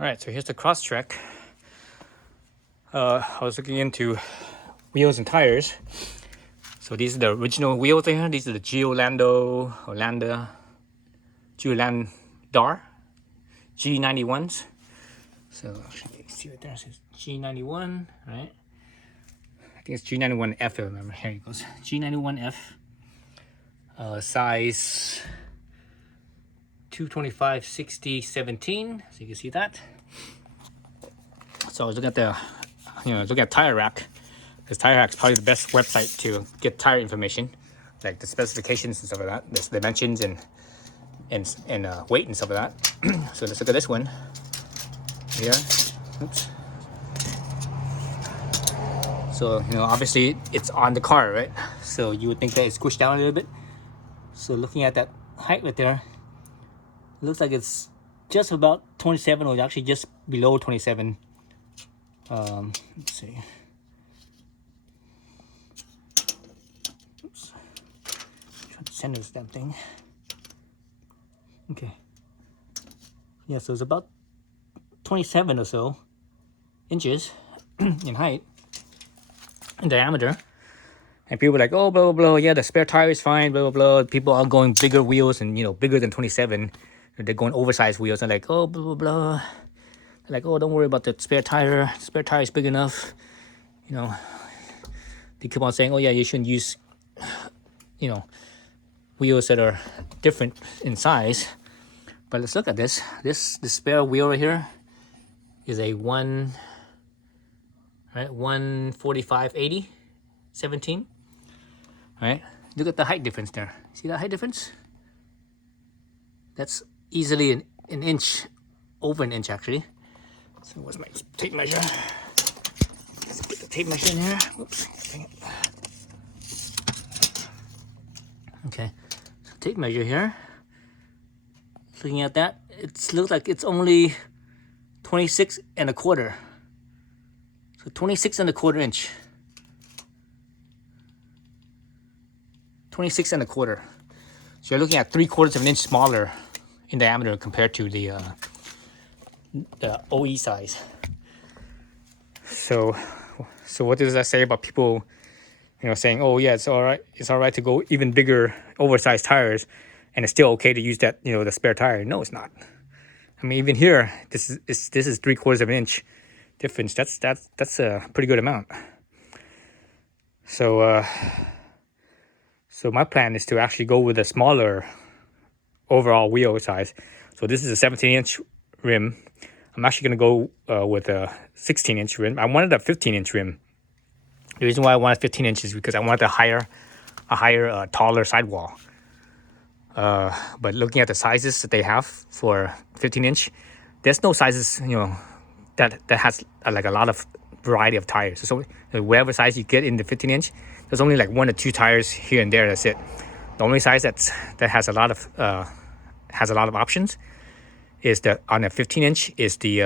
All right, so here's the Crosstrek. I was looking into wheels and tires. So these are the original wheels here. These are the Geolandar G91s. So actually, you see right there, it says G91, right? I think it's G91F, if I remember. Here it goes. G91F. Size 225, 60, 17. So you can see that. So I was looking at looking at Tire Rack. Because Tire Rack's probably the best website to get tire information, like the specifications and stuff like that, the dimensions and weight and stuff like that. So let's look at this one here. Oops. So obviously it's on the car, right? So you would think that it's squished down a little bit. So looking at that height right there, it looks like it's just about 27, or actually just below 27. Let's see. Oops. Trying to center this damn thing. Okay. Yeah, so it's about 27 or so inches in height, in diameter. And people are like, oh, blah, blah, blah. Yeah, the spare tire is fine, blah, blah, blah. People are going bigger wheels and, bigger than 27. They're going oversized wheels. They're like, oh, blah, blah, blah. They're like, oh, don't worry about the spare tire. The spare tire is big enough. They keep on saying, oh, yeah, you shouldn't use, wheels that are different in size. But let's look at this. The spare wheel right here is a 145/80, 17. Right? Look at the height difference there. See that height difference? That's easily an inch, over an inch actually. So what's my tape measure? Let's get the tape measure in here. Oops. Okay, so tape measure here. Looking at that, it looks like it's only 26 1/4. So 26 1/4 inch. 26 1/4. So you're looking at 3/4 of an inch smaller in diameter compared to the OE size. So what does that say about people, saying, oh yeah, it's all right to go even bigger, oversized tires, and it's still okay to use that, the spare tire? No, it's not. I mean, even here, this is 3/4 of an inch difference. That's a pretty good amount. So my plan is to actually go with a smaller overall wheel size. So this is a 17-inch rim. I'm actually going to go with a 16-inch rim. I wanted a 15-inch rim. The reason why I wanted 15 inches is because I wanted a higher, taller sidewall. But looking at the sizes that they have for 15-inch, there's no sizes, that has like a lot of variety of tires. So whatever size you get in the 15-inch, there's only like 1 or 2 tires here and there. That's it. The only size that has a lot of options is on a 15-inch is the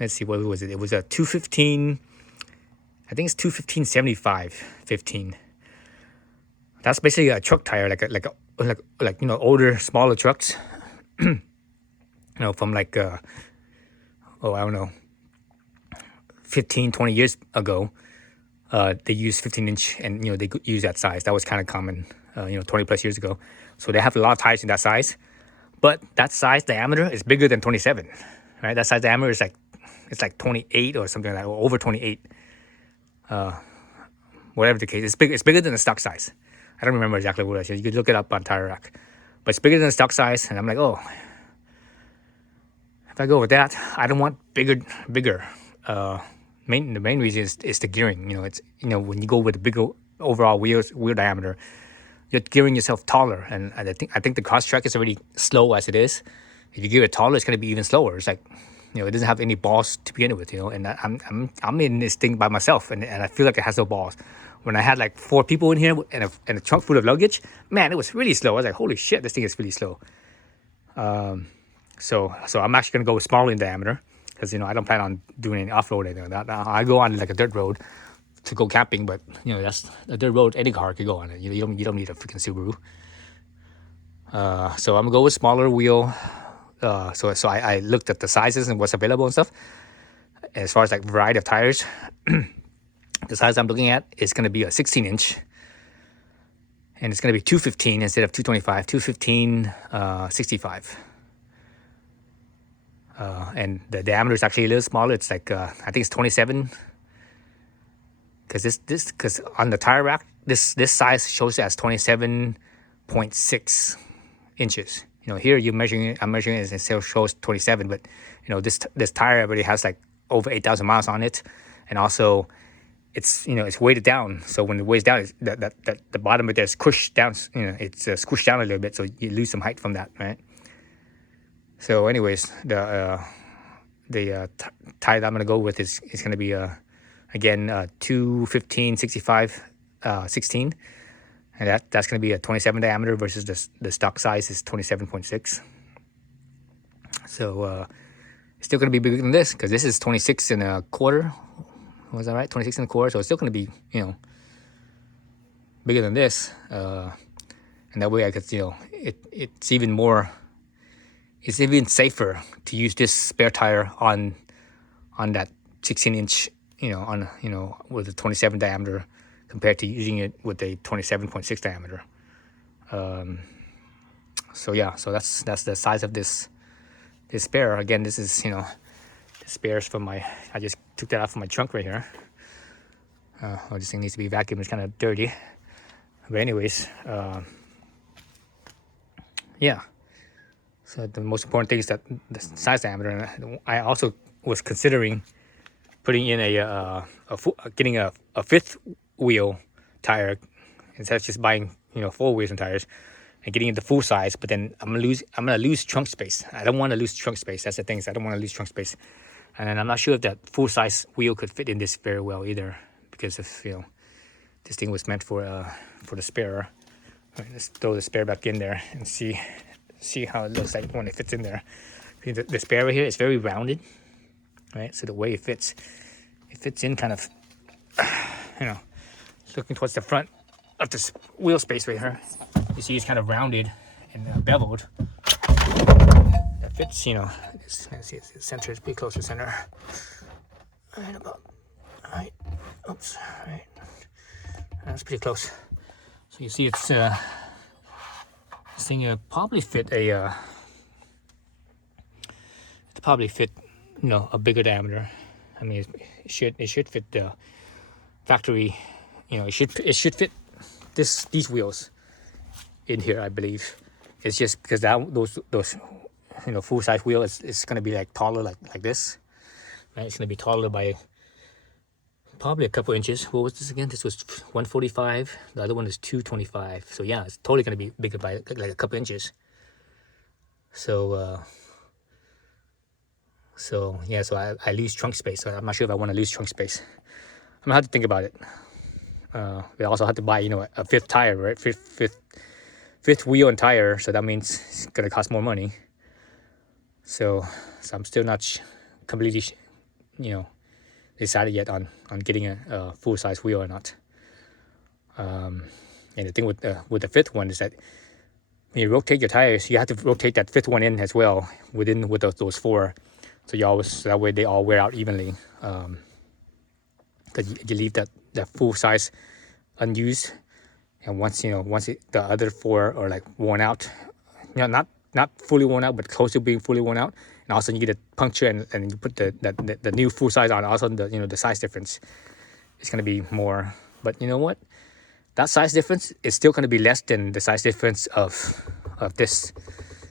let's see, what was it? It was a 215. I think it's 215/75 15. That's basically a truck tire, like older, smaller trucks. From like I don't know, 15, 20 years ago. They used 15-inch, and they could use that size. That was kind of common, 20 plus years ago. So they have a lot of tires in that size, but that size diameter is bigger than 27, right? That size diameter is like 28 or something like that, or over 28. Whatever the case, it's big. It's bigger than the stock size. I don't remember exactly what it is. You could look it up on Tire Rack, but it's bigger than the stock size. And I'm like, oh, if I go with that, I don't want bigger. The main reason is the gearing. It's when you go with a bigger overall wheel diameter, you're gearing yourself taller. And I think the Crosstrek is already slow as it is. If you gear it taller, it's going to be even slower. It's like, it doesn't have any balls to begin with. And I'm in this thing by myself, and I feel like it has no balls. When I had like 4 people in here and a trunk full of luggage, man, it was really slow. I was like, holy shit, this thing is really slow. So I'm actually gonna go smaller in diameter, because I don't plan on doing any off-road or anything like that. I go on like a dirt road to go camping, but that's a dirt road. Any car could go on it. You don't need a freaking Subaru. So I'm gonna go with smaller wheel So I looked at the sizes and what's available and stuff. As far as like variety of tires, the size I'm looking at is going to be a 16-inch, and it's going to be 215 instead of 225. 215 65. And the diameter is actually a little smaller. It's like I think it's 27. Because on the tire rack, this size shows it as 27.6 inches. Here I'm measuring it, and it still shows 27. But this tire already has like over 8,000 miles on it, and also it's weighted down. So when it weighs down, it's the bottom of it is squished down. It's squished down a little bit, so you lose some height from that, right? So, anyways, the tire that I'm gonna go with is gonna be again 215 65 16, and that's gonna be a 27 diameter versus the stock size is 27.6. So it's still gonna be bigger than this, because this is 26 and a quarter. Was that right? 26 and a quarter. So it's still gonna be bigger than this, and that way I could it's even more. It's even safer to use this spare tire on that 16-inch, with a 27 diameter compared to using it with a 27.6 diameter. So that's the size of this spare. Again, this is the spares from my. I just took that out from my trunk right here. This thing needs to be vacuumed. It's kind of dirty, but anyways, yeah. So the most important thing is that the size diameter. And I also was considering putting in getting a fifth wheel tire instead of just buying 4 wheels and tires, and getting it the full size. But then I'm gonna lose trunk space. I don't want to lose trunk space. That's the thing. I don't want to lose trunk space, and I'm not sure if that full size wheel could fit in this very well either, because if this thing was meant for the spare. Right, let's throw the spare back in there and see how it looks like when it fits in there. The spare right here is very rounded, right? So the way it fits in kind of, looking towards the front of this wheel space right here. You see it's kind of rounded and beveled. It fits, let's see, the center is pretty close to center. Right, oops, right. That's pretty close. So you see it's, this thing probably fit a bigger diameter. I mean, it should fit the factory. It should fit these wheels in here, I believe. It's just because those full size wheel is gonna be like taller like this, right? It's gonna be taller by probably a couple inches. What was this again? This was 145. The other one is 225. So yeah, it's totally gonna be bigger by like a couple inches. So I lose trunk space. So I'm not sure if I want to lose trunk space. I'm gonna have to think about it. We also have to buy a fifth tire, right? Fifth wheel and tire. So that means it's gonna cost more money. So I'm still not completely decided yet on getting a full size wheel or not. And the thing with the fifth one is that when you rotate your tires, you have to rotate that fifth one in as well with those 4. So that way they all wear out evenly. Because you leave that full size unused, and once the other 4 are like worn out, not fully worn out, but close to being fully worn out, and also you get a puncture and you put the new full size on. Also the size difference is going to be more. But you know what? That size difference is still going to be less than the size difference of this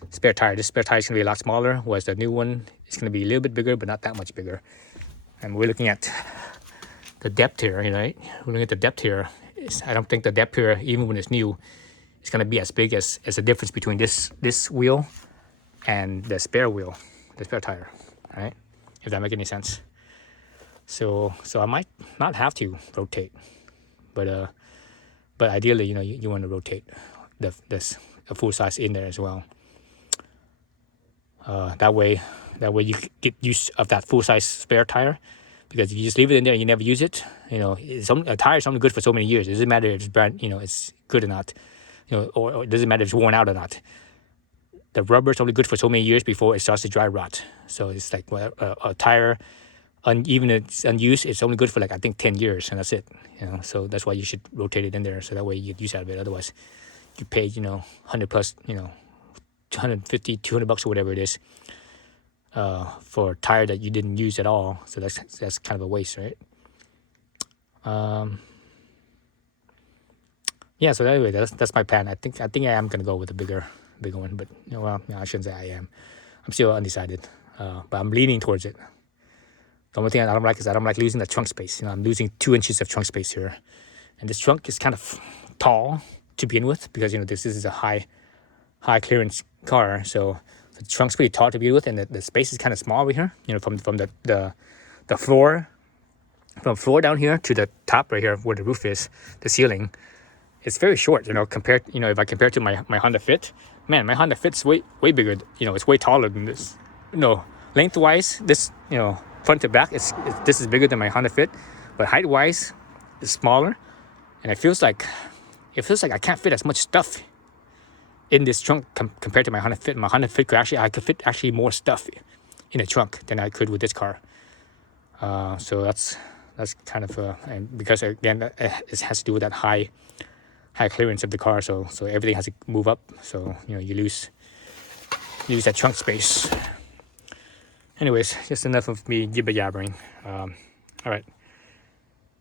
spare tire. This spare tire is going to be a lot smaller, whereas the new one is going to be a little bit bigger, but not that much bigger. And we're looking at the depth here, right? We're looking at the depth here. I don't think the depth here, even when it's new, is going to be as big as the difference between this wheel and the spare wheel, the spare tire, right? If that makes any sense. So I might not have to rotate, but ideally, you want to rotate the full size in there as well. That way you get use of that full size spare tire, because if you just leave it in there and you never use it, a tire is only good for so many years. It doesn't matter if it's brand, it's good or not, or it doesn't matter if it's worn out or not. the rubber is only good for so many years before it starts to dry rot. So it's like a tire, even if it's unused, it's only good for like I think 10 years, and that's it. So that's why you should rotate it in there, so that way you get use out of it. Otherwise, you pay 100 plus 150, 200 bucks or whatever it is for a tire that you didn't use at all. So that's kind of a waste, right? Yeah. So anyway, that's my plan. I think I am gonna go with a bigger one, but I shouldn't say I am. I'm still undecided, but I'm leaning towards it. The only thing I don't like is I don't like losing the trunk space. I'm losing 2 inches of trunk space here, and this trunk is kind of tall to begin with because this is a high clearance car, so the trunk's pretty tall to begin with, and the space is kind of small over here. From the floor, from floor down here to the top right here where the roof is, the ceiling, it's very short. Compared, if I compare to my Honda Fit, man, my Honda Fit's way bigger. It's way taller than this. Lengthwise, this front to back, this is bigger than my Honda Fit, but height wise, it's smaller, and it feels like I can't fit as much stuff in this trunk compared to my Honda Fit. My Honda Fit I could fit actually more stuff in the trunk than I could with this car. So that's kind of and because again it has to do with that high clearance of the car. So everything has to move up. So you lose that trunk space. Anyways, just enough of me jibber-jabbering. All right.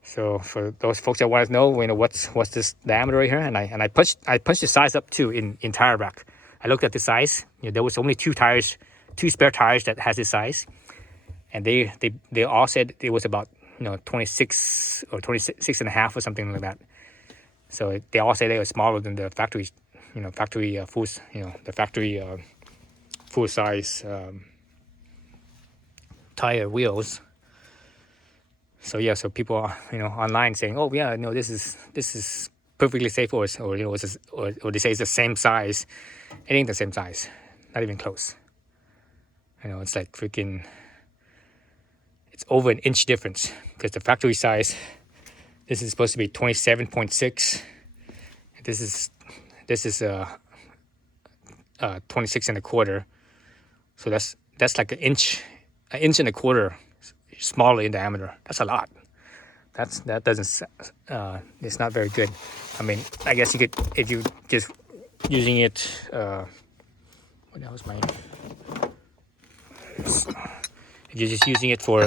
So for those folks that want to know, what's this diameter right here, and I punched the size up too in tire rack. I looked at the size. There was only two spare tires that has this size, and they all said it was about 26 or 26 and a half or something like that. So they all say they were smaller than the factory, full size tire wheels. So yeah, so people are online saying, oh yeah, no, this is perfectly safe, or they say it's the same size. It ain't the same size, not even close. It's like freaking, it's over an inch difference, because the factory size, this is supposed to be 27.6. This is 26 and a quarter. So that's like an inch and a quarter smaller in diameter. That's a lot. That doesn't it's not very good. I mean, I guess you could, if you just using it if you're just using it for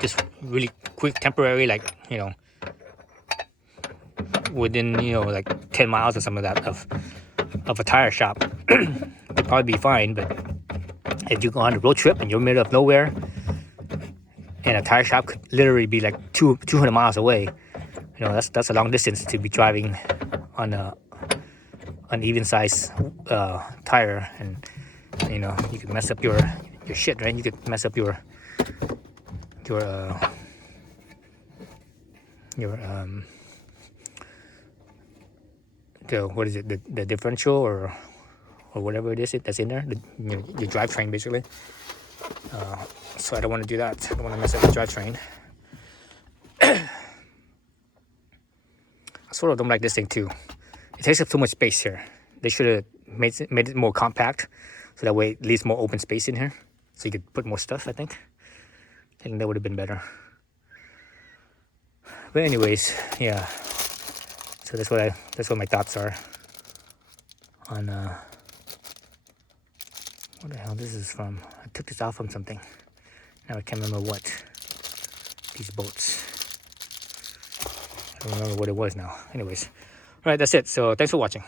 just really quick temporary, like within like 10 miles or something like that of a tire shop, it'd probably be fine. But if you go on a road trip and you're in the middle of nowhere, and a tire shop could literally be like 200 miles away, that's a long distance to be driving on an even size tire, and you could mess up your shit, right? You could mess up your what is it, the differential or whatever it is that's in there, your drivetrain basically. So I don't want to do that. I don't want to mess up the drivetrain. I sort of don't like this thing too. It takes up so much space here. They should have made it more compact, so that way it leaves more open space in here, so you could put more stuff. I think that would have been better. But anyways, yeah. So that's what my thoughts are on what the hell this is from. I took this off from something. Now I can't remember what. These bolts. I don't remember what it was now. Anyways, all right, that's it. So thanks for watching.